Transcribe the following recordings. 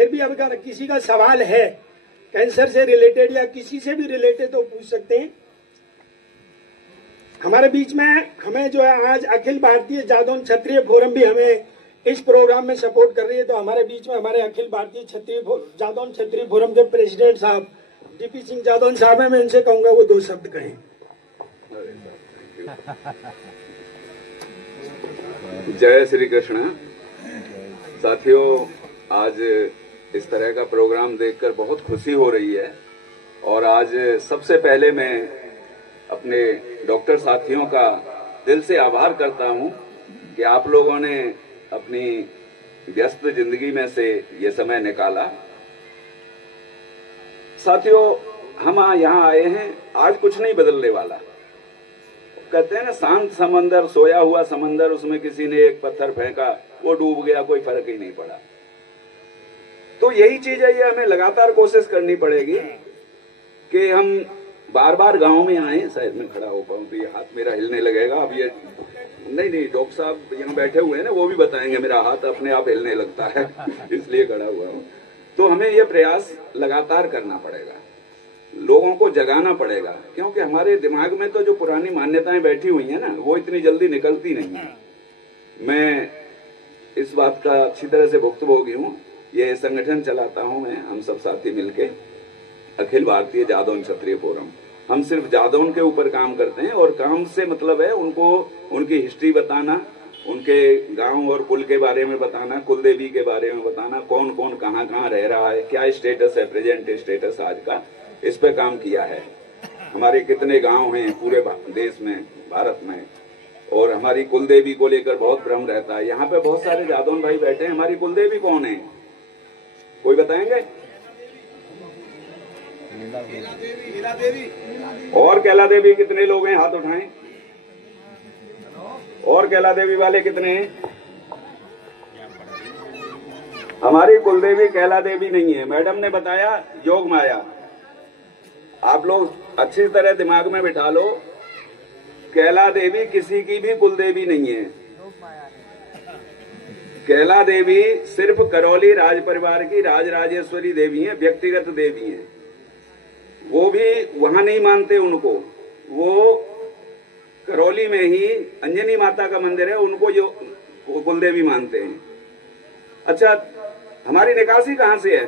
फिर भी अगर किसी का सवाल है कैंसर से रिलेटेड या किसी से भी रिलेटेड तो पूछ सकते हैं। हमारे बीच में हमें जो है आज अखिल भारतीय जादौन क्षत्रिय फोरम भी हमें इस प्रोग्राम में सपोर्ट कर रही है। तो हमारे बीच में हमारे अखिल भारतीय जादौन क्षत्रिय फोरम के प्रेसिडेंट साहब डीपी सिंह जादौन साहब है, मैं इनसे कहूंगा वो 2 शब्द कहें। जय श्री कृष्ण। साथियों, आज इस तरह का प्रोग्राम देखकर बहुत खुशी हो रही है और आज सबसे पहले मैं अपने डॉक्टर साथियों का दिल से आभार करता हूं कि आप लोगों ने अपनी व्यस्त जिंदगी में से ये समय निकाला। साथियों, हम यहाँ आए हैं, आज कुछ नहीं बदलने वाला। कहते हैं ना, शांत समंदर, सोया हुआ समंदर, उसमें किसी ने एक पत्थर फेंका, वो डूब गया, कोई फर्क ही नहीं पड़ा। तो यही चीज है, ये हमें लगातार कोशिश करनी पड़ेगी कि हम बार बार गांव में आए। शायद मैं खड़ा हो पाऊं तो ये हाथ मेरा हिलने लगेगा। अब ये नहीं, डॉक्टर साहब यहाँ बैठे हुए हैं ना, वो भी बताएंगे, मेरा हाथ अपने आप हिलने लगता है इसलिए खड़ा हुआ हूँ। तो हमें ये प्रयास लगातार करना पड़ेगा, लोगों को जगाना पड़ेगा, क्योंकि हमारे दिमाग में तो जो पुरानी मान्यताएं बैठी हुई है ना, वो इतनी जल्दी निकलती नहीं है। मैं इस बात का अच्छी तरह से भुक्तभोगी हूँ। ये संगठन चलाता हूँ मैं, हम सब साथी मिलके, अखिल भारतीय जादौन क्षत्रिय फोरम। हम सिर्फ जादौन के ऊपर काम करते हैं और काम से मतलब है उनको उनकी हिस्ट्री बताना, उनके गांव और कुल के बारे में बताना, कुल देवी के बारे में बताना, कौन कौन कहाँ कहाँ रह रहा है, क्या स्टेटस है, प्रेजेंट स्टेटस आज का, इस पे काम किया है। हमारे कितने गांव हैं पूरे देश में, भारत में, और हमारी कुल देवी को लेकर बहुत भ्रम रहता है। यहाँ पे बहुत सारे जादौन भाई बैठे हैं, हमारी कुल देवी कौन है, कोई बताएंगे? और कैला देवी कितने लोग हैं, हाथ उठाएं। और कैला देवी वाले कितने हैं? हमारी कुलदेवी कैला देवी नहीं है, मैडम ने बताया योग माया। आप लोग अच्छी तरह दिमाग में बिठा लो, कैला देवी किसी की भी कुलदेवी नहीं है। कैला देवी सिर्फ करौली राज परिवार की राजराजेश्वरी देवी है, व्यक्तिगत देवी है। वो भी वहां नहीं मानते उनको, वो करौली में ही अंजनी माता का मंदिर है, उनको जो कुलदेवी मानते हैं। अच्छा, हमारी निकासी कहाँ से है?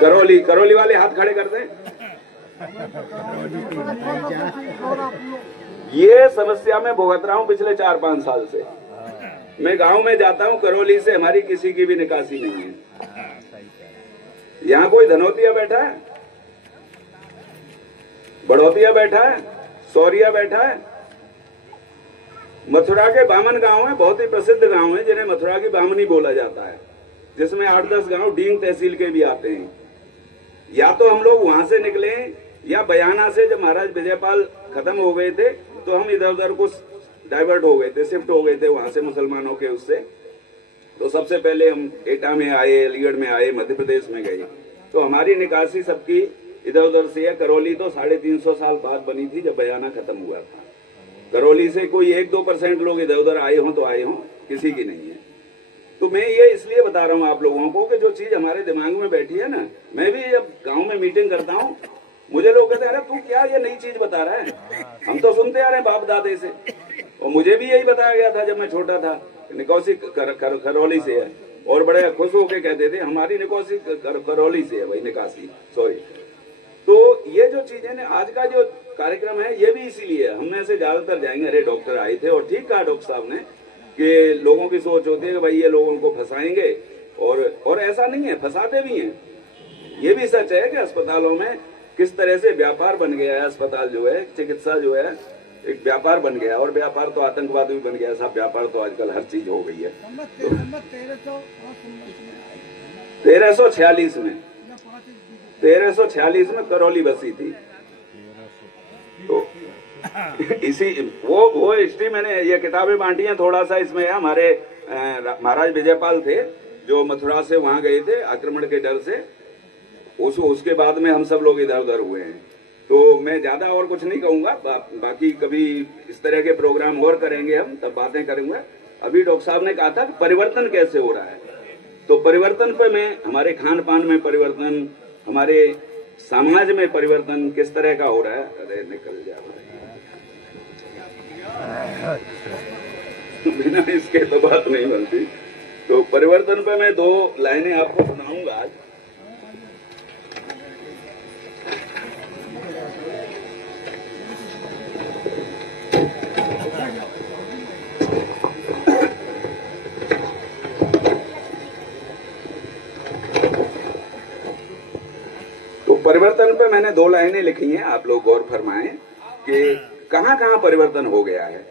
करौली वाले हाथ खड़े कर दें। ये समस्या में भुगत रहा हूं पिछले 4-5 साल से। मैं गांव में जाता हूं, करौली से हमारी किसी की भी निकासी नहीं है। यहाँ कोई धनौतिया बैठा है, बढ़ौतिया बैठा है, सौरिया बैठा है। मथुरा के बामन गांव है, बहुत ही प्रसिद्ध गांव है, जिन्हें मथुरा की बामनी बोला जाता है, जिसमें 8-10 गांव डींग तहसील के भी आते हैं। या तो हम लोग वहां से निकले, या बयाना से जब महाराज विजयपाल खत्म हो गए थे तो हम इधर उधर को डाइवर्ट हो गए थे, शिफ्ट हो गए थे वहां से मुसलमानों के उससे। तो सबसे पहले हम एटा में आए, अलीगढ़ में आए, मध्य प्रदेश में गए। तो हमारी निकासी सबकी इधर उधर से है। करौली तो 350 साल बाद बनी थी, जब बयाना खत्म हुआ था। करौली से कोई 1-2% लोग इधर उधर आए हों तो आए हों, किसी की नहीं है। तो मैं ये इसलिए बता रहा हूँ आप लोगों को कि जो चीज हमारे दिमाग में बैठी है ना, मैं भी जब गाँव में मीटिंग करता हूँ, मुझे लोग कहते हैं, अरे तू क्या ये नई चीज बता रहा है, हम तो सुनते आ रहे हैं बाप दादे से। और मुझे भी यही बताया गया था जब मैं छोटा था, निकोसी करौली से है, और बड़े खुश होकर कहते थे हमारी निकोसी करौली से है भाई, निकासी सॉरी। तो ये जो चीजें ना, आज का जो कार्यक्रम है ये भी इसीलिए, हम में से ज्यादातर जाएंगे। अरे डॉक्टर आए थे, और ठीक कहा डॉक्टर साहब ने कि लोगों की सोच होती है कि भाई ये लोगों को फंसाएंगे, और ऐसा नहीं है, फंसाते भी हैं। ये भी सच है कि अस्पतालों में किस तरह से व्यापार बन गया है। अस्पताल जो है, चिकित्सा जो है, एक व्यापार बन गया, और व्यापार तो आतंकवाद भी बन गया साहब। व्यापार तो आजकल हर चीज हो गई है। 1346 में करौली बसी थी। तो इसी वो हिस्ट्री मैंने ये किताबें बांटी हैं, थोड़ा सा इसमें है। हमारे महाराज विजयपाल थे जो मथुरा से वहां गए थे आक्रमण के डर से, उसके बाद में हम सब लोग इधर उधर हुए हैं। तो मैं ज्यादा और कुछ नहीं कहूंगा, बाकी कभी इस तरह के प्रोग्राम और करेंगे हम, तब बातें करेंगे। अभी डॉक्टर साहब ने कहा था कि परिवर्तन कैसे हो रहा है, तो परिवर्तन पे मैं हमारे खान पान में परिवर्तन, हमारे समाज में परिवर्तन किस तरह का हो रहा है। अरे निकल जा बिना इसके तो बात नहीं बनती। तो परिवर्तन पे मैं 2 लाइनें आपको सुनाऊंगा आज। तो परिवर्तन पे मैंने 2 लाइनें लिखी हैं, आप लोग गौर फरमाएं कि कहां कहां परिवर्तन हो गया है।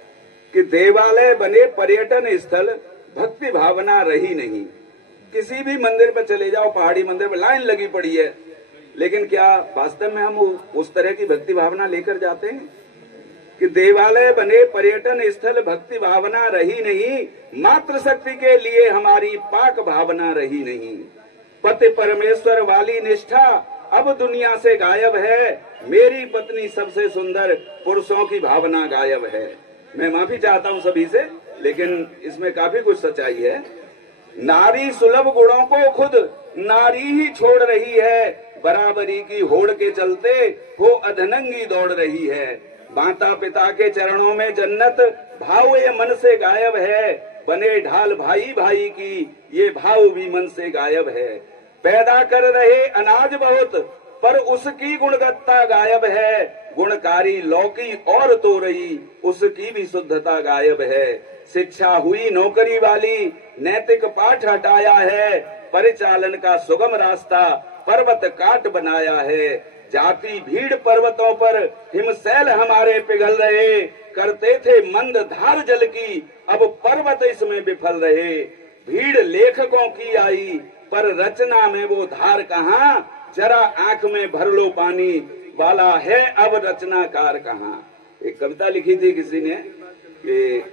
कि देवालय बने पर्यटन स्थल, भक्ति भावना रही नहीं। किसी भी मंदिर पर चले जाओ, पहाड़ी मंदिर पर लाइन लगी पड़ी है, लेकिन क्या वास्तव में हम उस तरह की भक्ति भावना लेकर जाते हैं? कि देवालय बने पर्यटन स्थल, भक्ति भावना रही नहीं। मातृशक्ति के लिए हमारी पाक भावना रही नहीं। पति परमेश्वर वाली निष्ठा अब दुनिया से गायब है। मेरी पत्नी सबसे सुंदर, पुरुषों की भावना गायब है। मैं माफी चाहता हूं सभी से, लेकिन इसमें काफी कुछ सच्चाई है। नारी सुलभ गुणों को खुद नारी ही छोड़ रही है। बराबरी की होड़ के चलते वो अधनंगी दौड़ रही है। माता पिता के चरणों में जन्नत, भाव ये मन से गायब है। बने ढाल भाई भाई की, ये भाव भी मन से गायब है। पैदा कर रहे अनाज बहुत, पर उसकी गुणवत्ता गायब है। गुणकारी लौकी और तो रही, उसकी भी शुद्धता गायब है। शिक्षा हुई नौकरी वाली, नैतिक पाठ हटाया है। परिचालन का सुगम रास्ता पर्वत काट बनाया है। जाति भीड़ पर्वतों पर, हिमशैल हमारे पिघल रहे। करते थे मंद धार जल की, अब पर्वत इसमें विफल रहे। भीड़ लेखकों की आई, पर रचना में वो धार कहाँ। जरा आंख में भर लो पानी, वाला है अब रचनाकार कहाँ। एक कविता लिखी थी किसी ने कि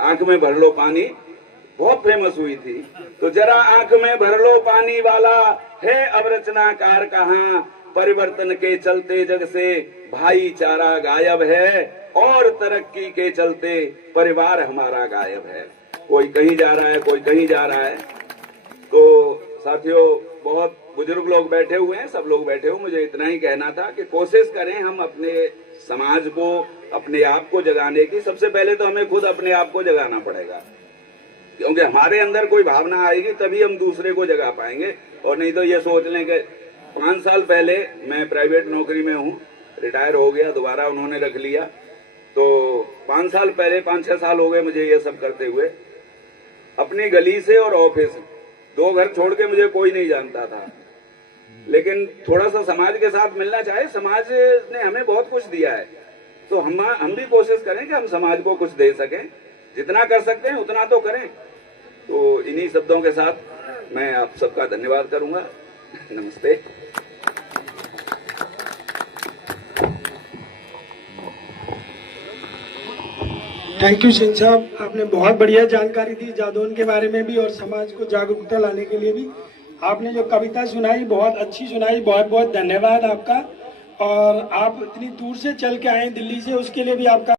आंख में भर लो पानी, बहुत फेमस हुई थी। तो जरा आंख में भर लो पानी, वाला है अब रचनाकार कहाँ। परिवर्तन के चलते जग से भाईचारा गायब है, और तरक्की के चलते परिवार हमारा गायब है। कोई कहीं जा रहा है, कोई कहीं जा रहा है। तो साथियों, बहुत बुजुर्ग लोग बैठे हुए हैं, सब लोग बैठे हुए, मुझे इतना ही कहना था कि कोशिश करें हम अपने समाज को, अपने आप को जगाने की। सबसे पहले तो हमें खुद अपने आप को जगाना पड़ेगा, क्योंकि हमारे अंदर कोई भावना आएगी तभी हम दूसरे को जगा पाएंगे। और नहीं तो ये सोच लें कि 5 साल पहले मैं प्राइवेट नौकरी में हूँ, रिटायर हो गया, दोबारा उन्होंने रख लिया। तो 5 साल पहले, 5-6 साल हो गए मुझे ये सब करते हुए। अपनी गली से और ऑफिस, 2 घर छोड़ के मुझे कोई नहीं जानता था। लेकिन थोड़ा सा समाज के साथ मिलना चाहे, समाज ने हमें बहुत कुछ दिया है, तो हम भी कोशिश करें कि हम समाज को कुछ दे सकें। जितना कर सकते हैं उतना तो करें। तो इन्हीं शब्दों के साथ मैं आप सबका धन्यवाद करूंगा। नमस्ते। थैंक यू सिंह साहब, आपने बहुत बढ़िया जानकारी दी जादौन के बारे में भी और समाज को जागरूकता लाने के लिए भी। आपने जो कविता सुनाई बहुत अच्छी सुनाई, बहुत बहुत धन्यवाद आपका। और आप इतनी दूर से चल के आए दिल्ली से, उसके लिए भी आपका